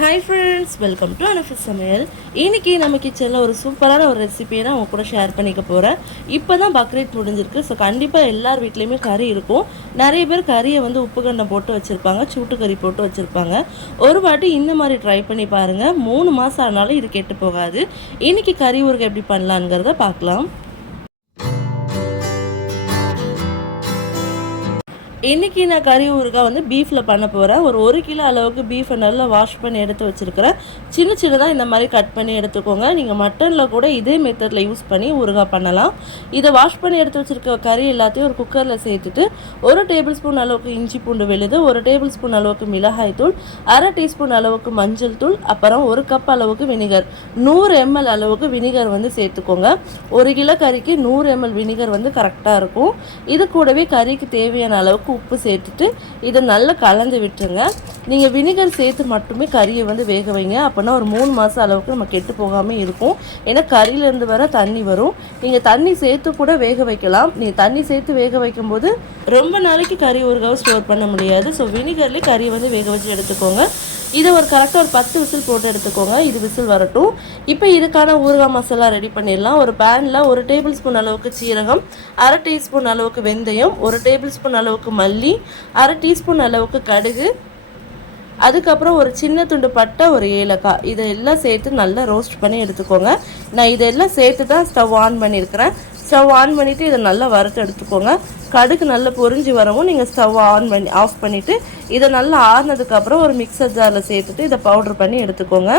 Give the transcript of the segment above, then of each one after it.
Hi friends welcome to அனஃபிஸ் சமையல் இன்னைக்கு நம்ம கிச்சனில் ஒரு சூப்பரான ஒரு ரெசிபியை நான் உங்க கூட ஷேர் பண்ணிக்க போகிறேன் இப்போ தான் பக்ரீத் முடிஞ்சிருக்கு. ஸோ கண்டிப்பாக எல்லார் வீட்லேயுமே கறி இருக்கும். நிறைய பேர் கறியை வந்து உப்பு கண்ணை போட்டு வச்சுருப்பாங்க சூட்டு கறி போட்டு வச்சுருப்பாங்க. ஒரு வாட்டி இந்த மாதிரி ட்ரை பண்ணி பாருங்கள் மூணு மாதம் ஆனாலும் இது கெட்டு போகாது. இன்னைக்கு கறி ஊருக்கு எப்படி பண்ணலாங்கிறத பார்க்கலாம். இன்றைக்கி நான் கறி ஊறுகாய் வந்து பீஃபில் பண்ண போகிறேன் ஒரு ஒரு கிலோ அளவுக்கு பீஃபை நல்லா வாஷ் பண்ணி எடுத்து வச்சுருக்கிறேன். சின்ன சின்னதாக இந்த மாதிரி கட் பண்ணி எடுத்துக்கோங்க. நீங்கள் மட்டனில் கூட இதே மெத்தடில் யூஸ் பண்ணி ஊறுகாய் பண்ணலாம். இதை வாஷ் பண்ணி எடுத்து வச்சுருக்க கறி எல்லாத்தையும் ஒரு குக்கரில் சேர்த்துட்டு ஒரு டேபிள் ஸ்பூன் அளவுக்கு இஞ்சி பூண்டு விழுது ஒரு டேபிள் ஸ்பூன் அளவுக்கு மிளகாய் தூள் அரை டீஸ்பூன் அளவுக்கு மஞ்சள் தூள் அப்புறம் ஒரு கப் அளவுக்கு வினிகர் நூறு எம்எல் அளவுக்கு வினிகர் வந்து சேர்த்துக்கோங்க. ஒரு கிலோ கறிக்கு நூறு எம்எல் வினிகர் வந்து கரெக்டாக இருக்கும். இது கூடவே கறிக்கு தேவையான அளவுக்கு உப்பு சேர்த்துட்டு இதை நல்லா கலந்து விட்டுருங்க. நீங்கள் வினிகர் சேர்த்து மட்டுமே கறியை வந்து வேக வைங்க. அப்போனா ஒரு மூணு மாதம் அளவுக்கு நம்ம கெட்டு போகாமல் இருக்கும். ஏன்னா கறியிலேருந்து வர தண்ணி வரும். நீங்கள் தண்ணி சேர்த்து கூட வேக வைக்கலாம். நீங்கள் தண்ணி சேர்த்து வேக வைக்கும்போது ரொம்ப நாளைக்கு கறி ஊறுகாவை ஸ்டோர் பண்ண முடியாது. ஸோ வினிகர்லேயே கறியை வந்து வேக வச்சு எடுத்துக்கோங்க. இதை ஒரு கரெக்டாக ஒரு பத்து விசில் போட்டு எடுத்துக்கோங்க. இது விசில் வரட்டும். இப்போ இதுக்கான ஊறுகாய் மசாலா ரெடி பண்ணிடலாம். ஒரு பேனில் ஒரு டேபிள் ஸ்பூன் அளவுக்கு சீரகம் அரை டீஸ்பூன் அளவுக்கு வெந்தயம் ஒரு டேபிள் ஸ்பூன் அளவுக்கு மல்லி அரை டீஸ்பூன் அளவுக்கு கடுகு அதுக்கப்புறம் ஒரு சின்ன துண்டு பட்டை ஒரு ஏலக்காய். இதை எல்லாம் சேர்த்து நல்லா ரோஸ்ட் பண்ணி எடுத்துக்கோங்க. நான் இதெல்லாம் சேர்த்து தான் ஸ்டவ் ஆன் பண்ணியிருக்கிறேன். ஸ்டவ் ஆன் பண்ணிவிட்டு இதை நல்லா வறுத்து எடுத்துக்கோங்க. கடுகு நல்லா பொரிஞ்சு வரவும் நீங்கள் ஸ்டவ் ஆன் பண்ணி ஆஃப் பண்ணிவிட்டு இதை நல்லா ஆறுனதுக்கப்புறம் ஒரு மிக்சர் ஜாரில் சேர்த்துட்டு இதை பவுட்ரு பண்ணி எடுத்துக்கோங்க.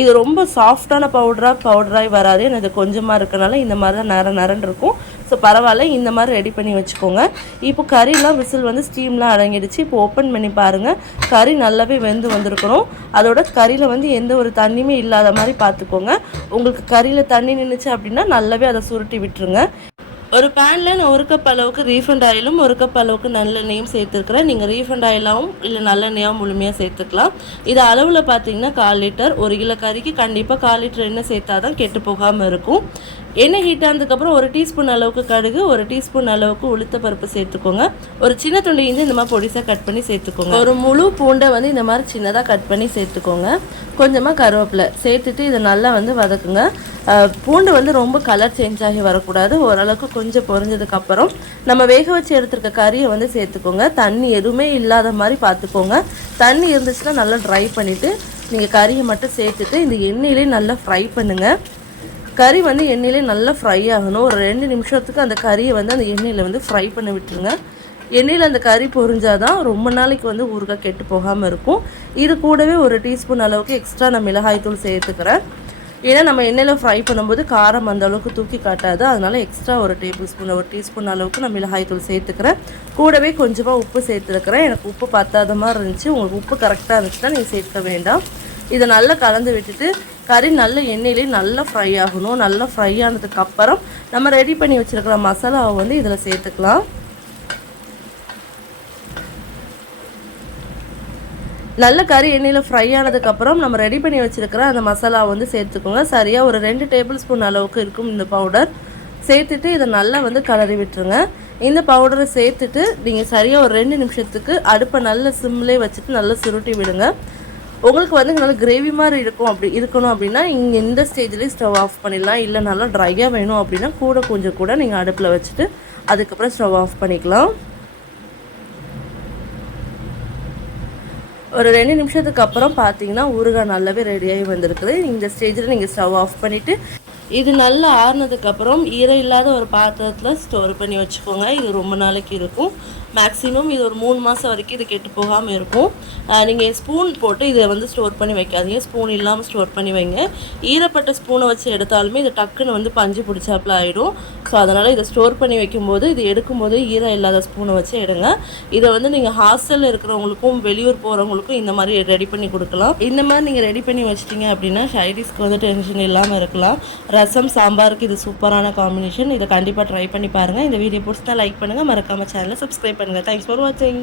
இது ரொம்ப சாஃப்டான பவுடராக பவுடராகி வராது. எனக்கு கொஞ்சமாக இருக்கனால இந்த மாதிரி தான் நர நரன் இருக்கும். ஸோ பரவாயில்ல. இந்த மாதிரி ரெடி பண்ணி வச்சுக்கோங்க. இப்போ கறிலாம் விசில் வந்து ஸ்டீம்லாம் அடங்கிடுச்சு. இப்போ ஓப்பன் பண்ணி பாருங்கள் கறி நல்லாவே வெந்து வந்திருக்கணும். அதோட கறியில் வந்து எந்த ஒரு தண்ணியுமே இல்லாத மாதிரி பார்த்துக்கோங்க. உங்களுக்கு கறியில் தண்ணி நின்றுச்சு அப்படின்னா நல்லாவே அதை சுருட்டி விட்டுருங்க. ஒரு பேனில் நான் ஒரு கப் அளவுக்கு ரீஃபண்ட் ஆயிலும் ஒரு கப் அளவுக்கு நல்லெண்ணெயும் சேர்த்துருக்குறேன். நீங்கள் ரீஃபண்ட் ஆயிலாகவும் இல்லை நல்லெண்ணெயாகவும் முழுமையாக சேர்த்துக்கலாம். இது அளவில் பார்த்தீங்கன்னா கால் லிட்டர் ஒரு கிலோ கறிக்கு கண்டிப்பாக கால் லிட்டர் எண்ணெய் சேர்த்தா தான் கெட்டு போகாமல் இருக்கும். எண்ணெய் ஹீட் ஆனதுக்கப்புறம் ஒரு டீஸ்பூன் அளவுக்கு கடுகு ஒரு டீஸ்பூன் அளவுக்கு உளுத்த பருப்பு சேர்த்துக்கோங்க. ஒரு சின்ன துண்டு இஞ்சி இந்த மாதிரி பொடிசாக கட் பண்ணி சேர்த்துக்கோங்க. ஒரு முழு பூண்டை வந்து இந்த மாதிரி சின்னதாக கட் பண்ணி சேர்த்துக்கோங்க. கொஞ்சமாக கருவேப்பிலை சேர்த்துட்டு இதை நல்லா வந்து வதக்குங்க. பூண்டு வந்து ரொம்ப கலர் சேஞ்ச் ஆகி வரக்கூடாது. ஓரளவுக்கு கொஞ்சம் பொறிஞ்சதுக்கப்புறம் நம்ம வேக வச்சு எடுத்துருக்க கறியை வந்து சேர்த்துக்கோங்க. தண்ணி எதுவுமே இல்லாத மாதிரி பார்த்துக்கோங்க. தண்ணி இருந்துச்சுன்னா நல்லா ட்ரை பண்ணிவிட்டு நீங்கள் கறியை மட்டும் சேர்த்துட்டு இந்த எண்ணெயிலே நல்லா ஃப்ரை பண்ணுங்கள் கறி வந்து எண்ணெயிலே நல்லா ஃப்ரை ஆகணும். ஒரு ரெண்டு நிமிஷத்துக்கு அந்த கறியை வந்து அந்த எண்ணெயில் வந்து ஃப்ரை பண்ணி விட்டுருங்க. எண்ணெயில் அந்த கறி பொரிஞ்சாதான் ரொம்ப நாளைக்கு வந்து ஊறுகாய் கெட்டு போகாமல் இருக்கும். இது கூடவே ஒரு டீஸ்பூன் அளவுக்கு எக்ஸ்ட்ரா நான் மிளகாய்த்தூள் சேர்த்துக்கிறேன். ஏன்னா நம்ம எண்ணெயில் ஃப்ரை பண்ணும்போது காரம் அந்த அளவுக்கு தூக்கி காட்டாது. அதனால் எக்ஸ்ட்ரா ஒரு டேபிள் ஸ்பூன் ஒரு டீஸ்பூன் அளவுக்கு நான் மிளகாய்த்தூள் சேர்த்துக்கிறேன். கூடவே கொஞ்சமாக உப்பு சேர்த்துருக்கிறேன். எனக்கு உப்பு பத்தாத மாதிரி இருந்துச்சு. உங்களுக்கு உப்பு கரெக்டாக இருந்துச்சுன்னா நீங்கள் சேர்க்க வேண்டாம். இதை நல்லா கலந்து விட்டுட்டு கறி நல்ல எண்ணெயிலே நல்லா ஃப்ரை ஆகணும். நல்லா ஃப்ரை ஆனதுக்கப்புறம் நம்ம ரெடி பண்ணி வச்சுருக்கிற மசாலாவை வந்து இதில் சேர்த்துக்கலாம். நல்ல கறி எண்ணெயில் ஃப்ரை ஆனதுக்கப்புறம் நம்ம ரெடி பண்ணி வச்சுருக்கிற அந்த மசாலாவை வந்து சேர்த்துக்கோங்க. சரியாக ஒரு ரெண்டு டேபிள் ஸ்பூன் அளவுக்கு இருக்கும் இந்த பவுடர் சேர்த்துட்டு இதை நல்லா வந்து கலரி விட்டுருங்க. இந்த பவுடரை சேர்த்துட்டு நீங்கள் சரியாக ஒரு ரெண்டு நிமிஷத்துக்கு அடுப்பை நல்ல சிம்லே வச்சுட்டு நல்லா சுருட்டி விடுங்க. உங்களுக்கு வந்து நல்லா கிரேவி மாதிரி இருக்கும் அப்படி இருக்கணும் அப்படின்னா இங்கே இந்த ஸ்டேஜ்லேயே ஸ்டவ் ஆஃப் பண்ணிடலாம். இல்லை நல்லா ட்ரையாக வேணும் அப்படின்னா கூட கொஞ்சம் கூட நீங்கள் அடுப்பில் வச்சுட்டு அதுக்கப்புறம் ஸ்டவ் ஆஃப் பண்ணிக்கலாம். ஒரு ரெண்டு நிமிஷத்துக்கு அப்புறம் பார்த்தீங்கன்னா ஊறுகாய் நல்லாவே ரெடியாகி வந்திருக்குது. இந்த ஸ்டேஜில் நீங்கள் ஸ்டவ் ஆஃப் பண்ணிவிட்டு இது நல்லா ஆறுனதுக்கப்புறம் ஈரம் இல்லாத ஒரு பாத்திரத்தில் ஸ்டோர் பண்ணி வச்சுக்கோங்க. இது ரொம்ப நாளைக்கு இருக்கும். மேக்ஸிமம் இது ஒரு மூணு மாதம் வரைக்கும் இது கெட்டு போகாமல் இருக்கும். நீங்கள் ஸ்பூன் போட்டு இதை வந்து ஸ்டோர் பண்ணி வைக்காதீங்க. ஸ்பூன் இல்லாமல் ஸ்டோர் பண்ணி வைங்க. ஈரப்பட்ட ஸ்பூனை வச்சு எடுத்தாலுமே இது டக்குன்னு வந்து பஞ்சு பிடிச்சாப்புல ஆகிடும் ஸோ அதனால் இதை ஸ்டோர் பண்ணி வைக்கும்போது இது எடுக்கும்போது ஈரம் இல்லாத ஸ்பூனை வச்சு எடுங்க. இதை வந்து நீங்கள் ஹாஸ்டலில் இருக்கிறவங்களுக்கும் வெளியூர் போகிறவங்களுக்கும் இந்த மாதிரி ரெடி பண்ணி கொடுக்கலாம். இந்த மாதிரி நீங்கள் ரெடி பண்ணி வச்சிட்டிங்க அப்படின்னா ஷைடிஸ்க்கு வந்து டென்ஷன் இல்லாமல் இருக்கலாம். ரசம் சாம்பாருக்கு இது சூப்பரான காம்பினேஷன் இதை கண்டிப்பாக ட்ரை பண்ணி பாருங்கள் இந்த வீடியோ பிடிச்சா லைக் பண்ணுங்கள் மறக்காமல் சேனலை சப்ஸ்கிரைப் பண்ணுங்கள் தேங்க்ஸ் ஃபார் வாட்சிங்